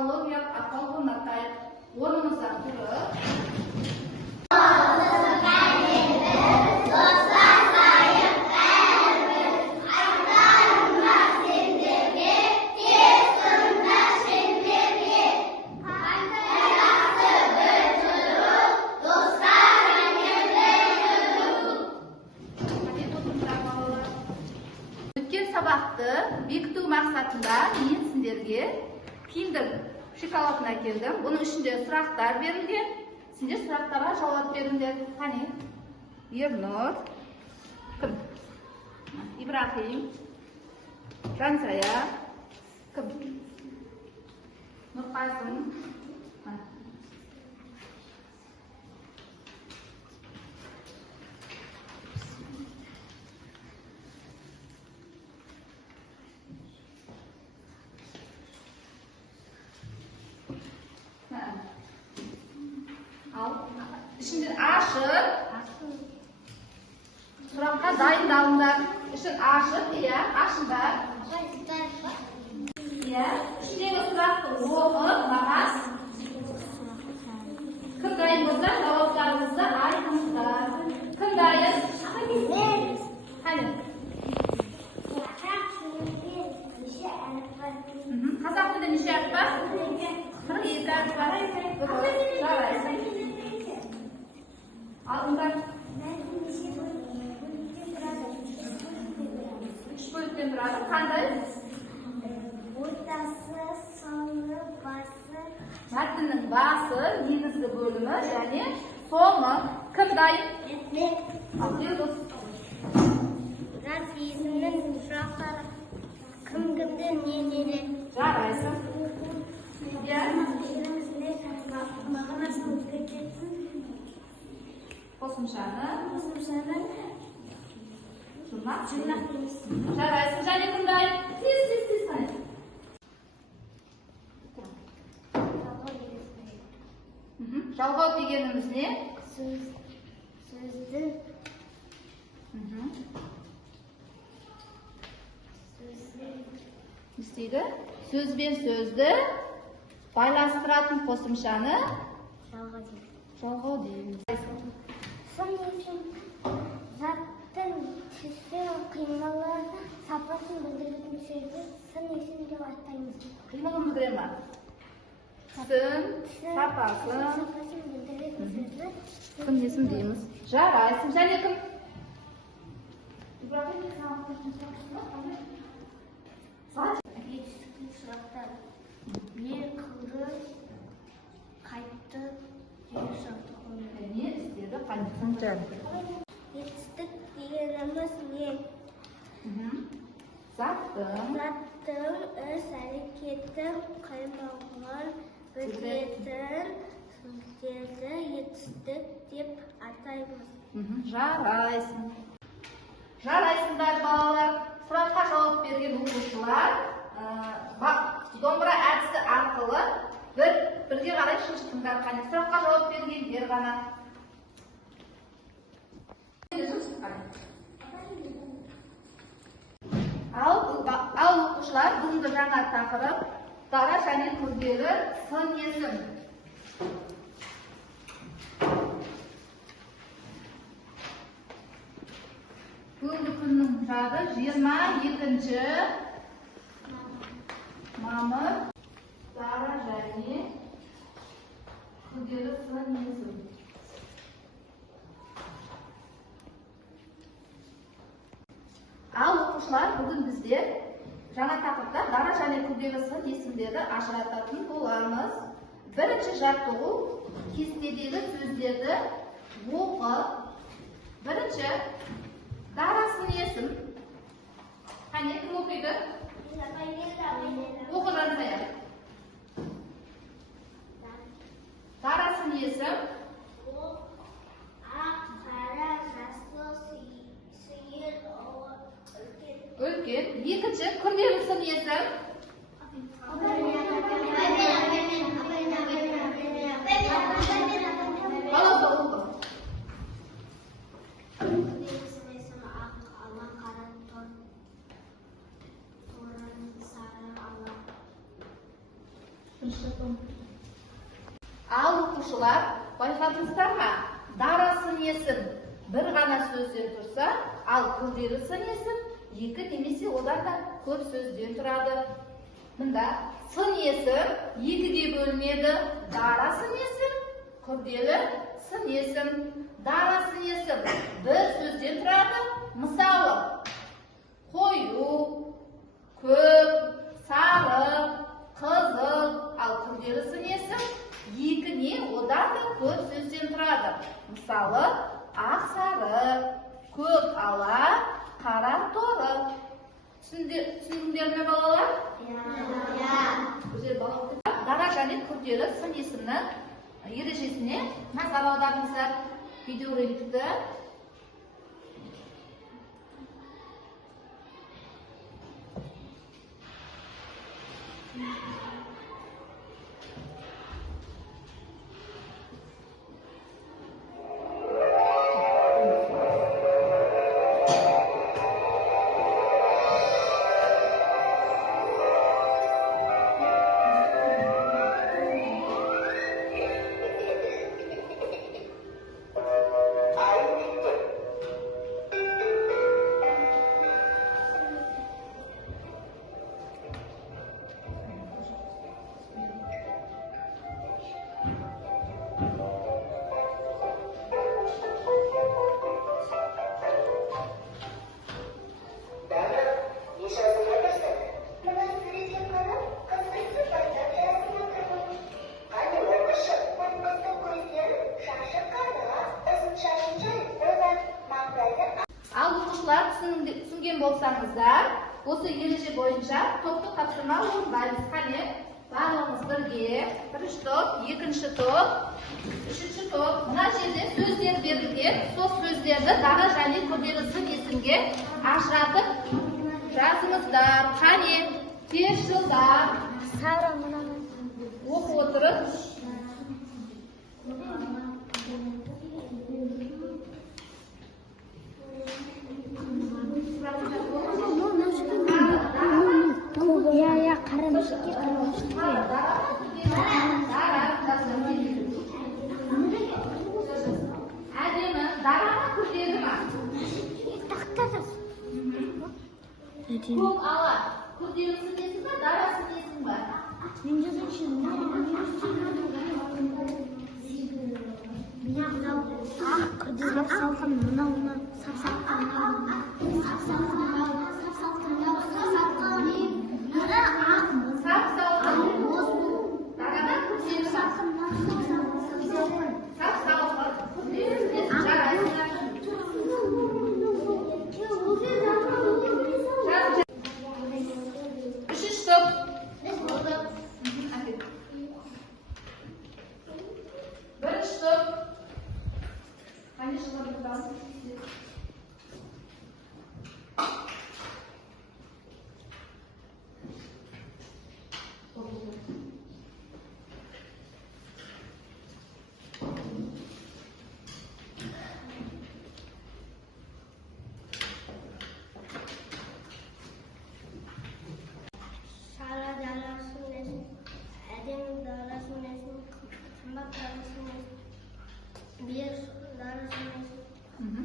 фонологиялық аталуын атайық. Орнымыздан тұрып. Сабақты бекіту мақсатында мен сендерге Kinder шоколадын әкелдім. Бұның ішінде сұрақтар берілген. Сендер сұрақтарға жауап беріңдер. Қане? Ернұр. Кім? Ибрахим. Жансая. Кім? Нұрқайсың. İşin aşık. Sұраққа дайындалыңдар. İşin aşık, iya, aşыңдар. Iya, ішіндегі сұрақты оқып, маған кім дайын болса, жауаптарыңызды айтыңыздар. Кім дайын? Қане? Қазақ тілінде неше әріп бар? 42 әріп бар. Жарайсың. Алдыңдар. 3 бөліктен тұрады. Қандай? Ортасы, соңы, басы. Мәтіннің басы, негізгі бөлімі және соңы. Кім дайын? Мен. Ал Фирдос. Жас есімнің сұрақтары. Кім-кімді не? Жарайсың. Мағынасын өзгертетін. Қосымшаны. Жұрнақ дейміз. Жарайсың. Және кім дайын? Тез қайын. Жалғау дегеніміз не? Сөзді. Істейді? Сөз бен сөзді байластыратын қосымшаны жалғау дейміз. Сын есім заттың түсі қимылы сапасын білдіретін сөзді сын есім деп атаймыз. Қимылын білдіре ма? Сын, сапасын білдіретін сөзді сын есім дейміз. Жарайсың. Және кім? Жетістіктің сұрақтары. Не қылды, қайтты, не шақты қойды. Не істеді, қайтты. Жетістік дегеніміз не? Заттың іс-әрекеттің қимылын білдіретін сөздерді жетістік деп атаймыз. Жарайсың. Жарайсыңдар балалар. Сұраққа жауап берген оқушылар домбыра әдісі арқылы бірге қарай шыштыңдар. Қане сұраққа жауап бергендер ғана. Ал оқушылар бүгінгі жаңа тақырып дара және күрделі сын есім. Бүгінгі күннің жады 22 мамыр. Дара және күрделі сын есім. Ал оқушылар бүгін біздер жаңа тақырыпта дара және күрделі сын есімдерді ажырататын боламыз. Бірінші жаттығу кестедегі сөздерді оқып. Бірінші дара сын есім. Қане кім оқиды? Оқы Жансая. Дара сын есім. Үлкен. Екінші күрделі сын есім. Балауды оқы. Ал оқушылар, байқадыңыздар ма? Дара сын есім бір ғана сөзден тұрса, ал күрделі сын есім екі немесе одан да көп сөзден тұрады. Мында сын есім екіге бөлінеді. Дара сын есім, күрделі сын есім. Дара сын есім бір сөзден тұрады. Мысалы, қою, көк, сары, қызыл, ал күрделі сын есім екі не одан да көп сөзден тұрады. Мысалы, ақ сары, көк ала, қара торы. Түсіндіңдер ме балалар? Дара және күрделі сын есімнің ережесіне назар аударыңыздар. Видеороликті түсінген болсаңыздар, осы ереже бойынша топтық тапсырма орындаймыз. Қане, барлығымыз бірге, бірінші топ, екінші топ, үшінші топ. Мына жерде сөздер берілген, сол сөздерді дара және күрделі сын есімге ажыратып жазыңыздар. Қане, тез жылдар оқып отырып. Әдемі, дара ма, күрделі ма? Көк ала, күрделі сын есім ба, дара сын есім ба? Мен жазайыншы. Күрделі салқын, мынау сап-салқын.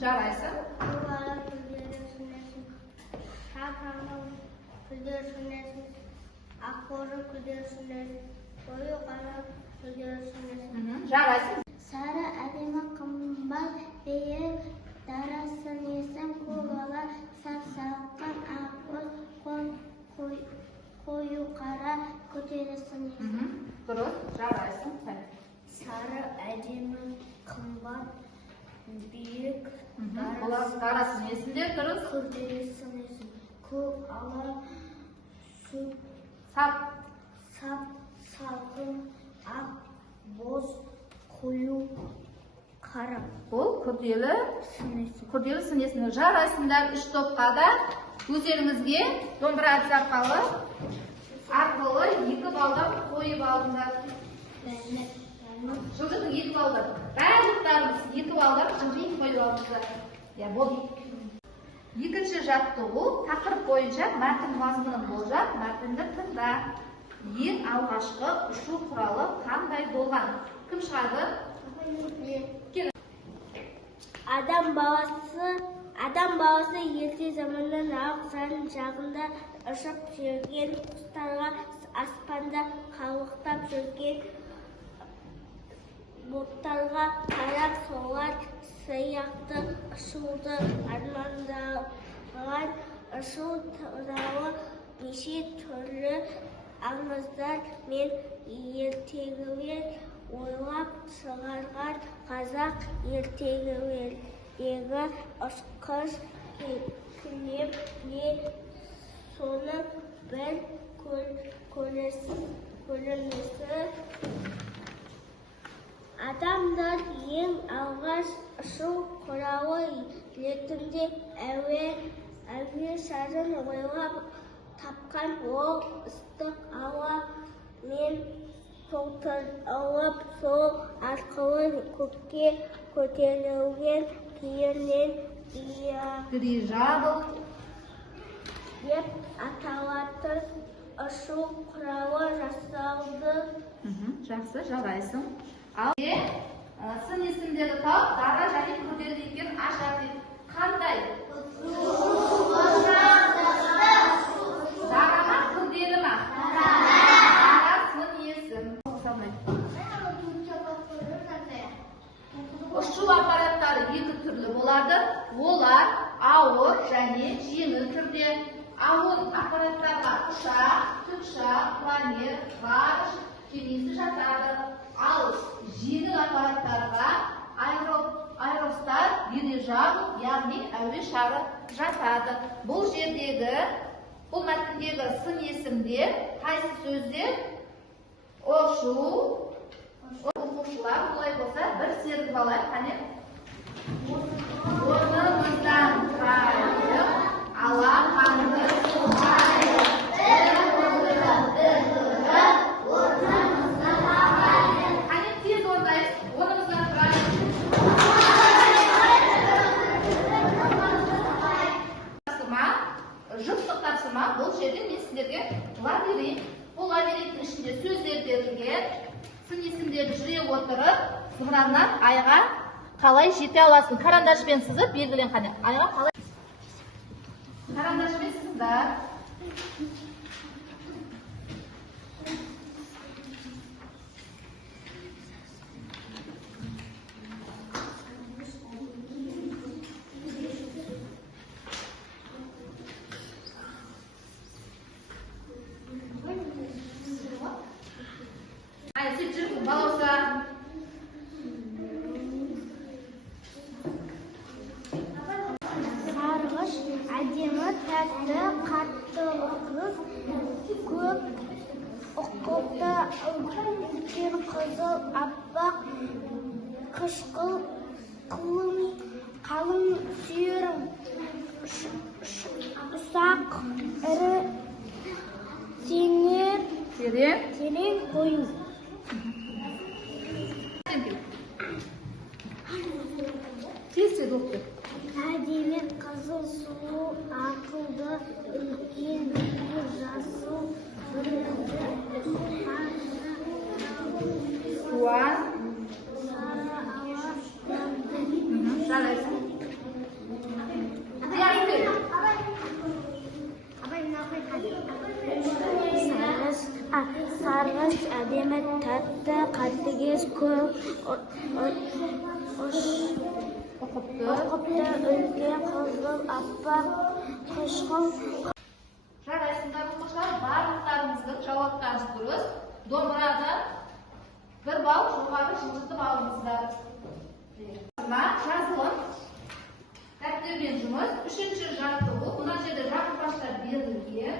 Жарайсың. Жарайсың. Сары әдемі қымбат биік дара сын есім көк сап-салқын ақ қою қара күрделі сын есім. Дұрыс, жарайсың. Сары әдемі қымбат биік дара сын есімде дұрыс. күрделі сын есім көк ала сап-салқын ақ боз қою қара. Бұл күрделі сын есімі. Жарайсыңдар. Үш топқа да өздеріңізге домбыра арқылы 2 балдан қойып алдыңдар. Жылдың 2 балдар. Барлықтарымыз 2 балдар жылдың қойып алдыңдар. Болды. Екінші жаттығу тақырып бойынша мәтін мазмұнын болжап, мәтінді тыңда. Ең алғашқы ұшу құралы қандай болған? Кім шығады? Кел. Адам баласы ерте заманнан ақ жан жағында ұшып жүрген құстарға, аспанда қалықтап жүрген бұлттарға қарап солар сияқты ұшуды армандаған. Ұшу туралы неше түрлі аңыздар мен ертегілер ойлап шығарған қазақ ертегілердегі ұшқыш кілем не соның бір көрінісі. Адамдар ең алғаш ұшу құралы ретінде әуе шарын ойлап тапқан. Ол ыстық ауа мен толтырылып, сол арқылы көкке көтерілген кейіннен Дирижабль деп аталатын ұшу құралы жасалды. Жақсы, жарайсың. Ал сын есімдері тауып, дара және күрделі екен ажыратып. Қандай? Дара ма, күрделі ма? Дара сын есім. Ұшу аппараттары екі түрлі болады. Олар ауыр және жеңіл түрде. Ауыр аппараттарға ұшақ, тікұшақ, планер, ғарыш кемесі жатады. Ал жеңіл аппараттарға аэростар, дирижабль, яғни әуе шары жатады. Бұл жердегі, бұл мәтіндегі сын есімдер қайсы сөздер? Ұшу. Оқушылар олай болса бір сергіп алайық, қане? Орнымыздан тұрайық, алақанды суғайық, орнымыздан тұрайық. Қане тез орындайық, орнымыздан тұрайық. Жұптық тапсырма, бұл жерде мен сіздерге лабиринт. Бұл лабиринттің ішінде сөздер берілген. Сын есімдерді жүре отырып, зымыраннан айға қалай жете аласың? Карандашпен сызып белгілен, қане. Айға қалай? Карандашпен сыздар. Сөйтіп жүріп балауса. Сарғыш, әдемі, тәтті, қаттылығы көп, ұқыпты, үлкен қызыл, аппақ, қышқыл, қалың сүйір, ұсақ, ірі, терең, қою. Тез доктор. Әдемі, қызыл, сұлу, ақылды, үлкен, биік, жасыл, бірлігі, Суан. сары ала, Жарайсың. Сарғыш, әдемі, тәтті, қатыгез, көп, Ұқыпты. үлкен, қызыл, аппақ, қышқыл. Жарайсыңдар оқушылар, барлықтарыңыздың жауаптарыңыз дұрыс. Домбырадан бір бал жоғары жылжытып алыңыздар. Жазылым, дәптермен жұмыс, үшінші жаттығу. Мына жерде жақынпаштар берілген,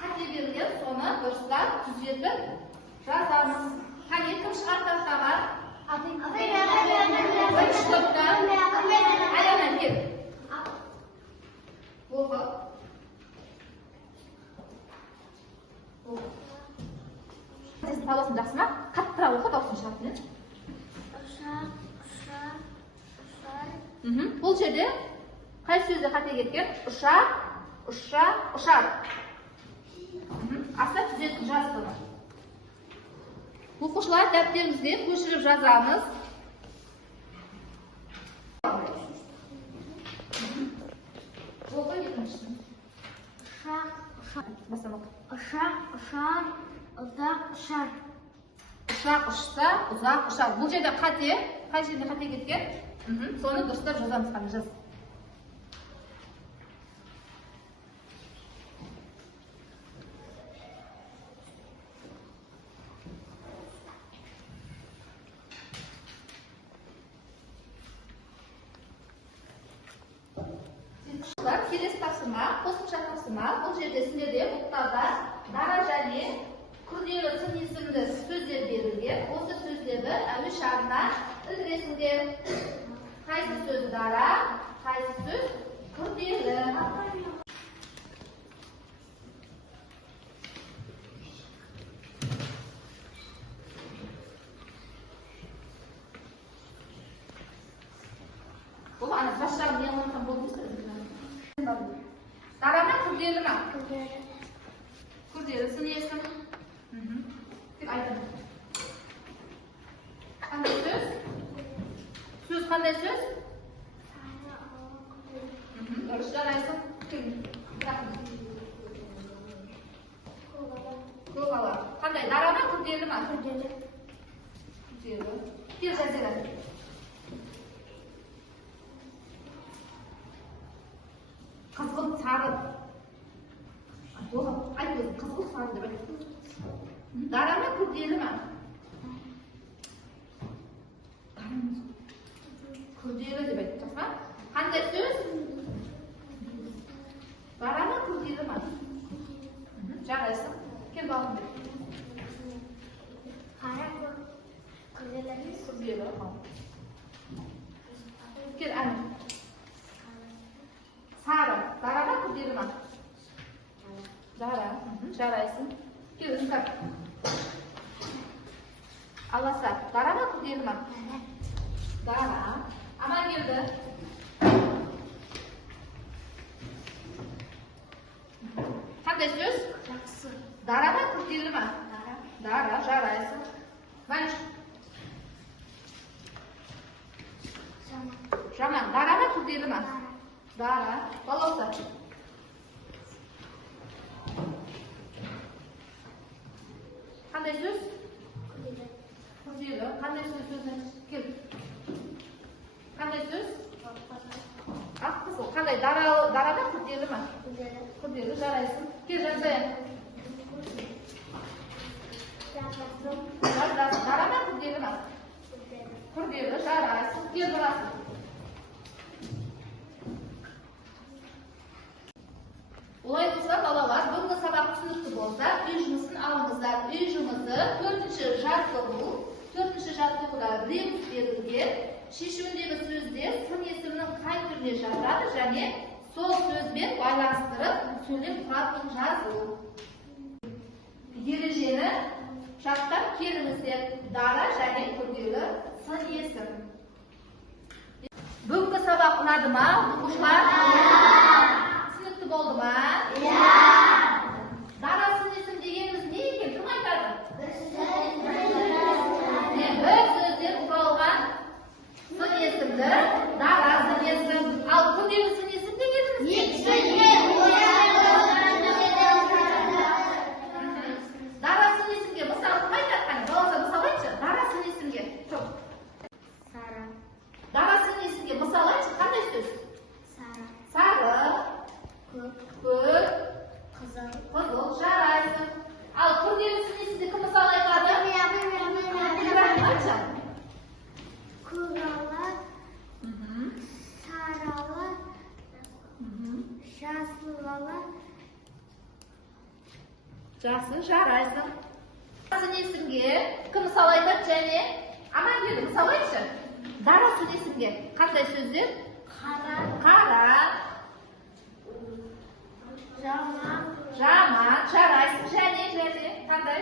қате берілген, соны дұрыстап түзетіп жазамыз. Қане, кім шығар тақтаға? Бірінші топтан. Аяна кел. Оқы. Сіз табасын жақсы ма? Қаттырақ оқы, дауысын шығатын. Бұл жерде қай сөзді қате кеткен? Ұшақ, ұшар. Аса түзетін жазды. Оқушылар дәптеріңізге көшіріп жазамыз. Оқы екіншісін. Бастан оқы. Ұшақ ұшар, ұзақ ұшар. Ұшақ ұшса, ұзақ ұшар. Бұл жерде қате, қай жерде қате кеткен? Соны дұрыстап жазамыз, қане жаз. Келесі тапсырма, қосымша тапсырма. Бұл жерде сіздерде бұқтарда дара және күрделі сын есімді сөздер берілген. Осы сөздерді әуе шарына ілдіресіңдер. Қайсы сөз дара, қайсы сөз күрделі. Бұл ана жастағы мен онсам болды дейсіз. Дара ма, күрделі ма? Күрделі. Күрделі сын есім. Тек айтыңыз. Қандай сөз? Сөз қандай сөз? Дұрыс, жарайсың. Көкала. Қандай, дара ма, күрделі ма? Күрделі. Күрделі. Кел жазира. Қызғылт сары. Айт өзің, қызғылт сары деп айт. Дара ма, күрделі ма? Күрделі деп айт. Жақсы ма? Қандай сөз? Дара ма, күрделі ма? Жарайсың. Кел балым бер. Қара күрделі емес. Күрделі. Кел әні. Сары. Дара ма, күрделі ма? Дара. Жарайсың. Кел өзің тап. Аласа. Дара ма, күрделі ма? Дара. Аман келді. Қандай сөз? Жақсы. Дара ма, күрделі ма? Дара. Дара. Жарайсың. Мәнш. Жаман. Дара ма, күрделі ма? Дара. Балауса. Қандай сөз? Күрделі. Қандай сөз? Кел. Қандай сөз? Ақ қызыл. Қандай? Дара ма, күрделі ма? Күрделі. Күрделі. Жарайсың. Кел жазайын. Дара ма, күрделі ма? Күрделі. Жарайсың. Кел бұрасың. Олай болса, балалар, бүгінгі сабақ түсінікті болса, үй жұмысын алыңыздар. Үй жұмысы 4-ші жаттығуда біреуіміз берілген. Шешуіндегі сөздер сын есімнің қай түріне жатады және сол сөзбен байланыстырып сөйлем құратын жазу. Ережені жаттап келіңіздер. Дара және күрделі сын есім. Бүгінгі сабақ ұнады ма, оқушылар? Түсінікті болды ма? Дара сын есім дегеніміз не екен? Кім айтады? Бір сөзден құралған сын есімді дара сын есім. Ал күрделі сын есім дегеніміз не? Дара сын есімге мысалы кім айтады? Балауса мысал айтшы. Дара сын есімге. Сары. Дара сын есімге мысал айтшы. Қандай сөз? Сары. Сары. Көк. Көк. Қызыл. Қызыл. Жарайсың. Ал күрделі сын есімде кім мысал айтады? Айтшы. Көкала, сарала, жасылала. Жақсы, жарайсың. Сын есімге кім мысал айтады және аман келді мысал айтшы. Дара сын есімге қандай сөздер? Қара. Қара. Жаман. Жаман. Жарайсың. Және қандай?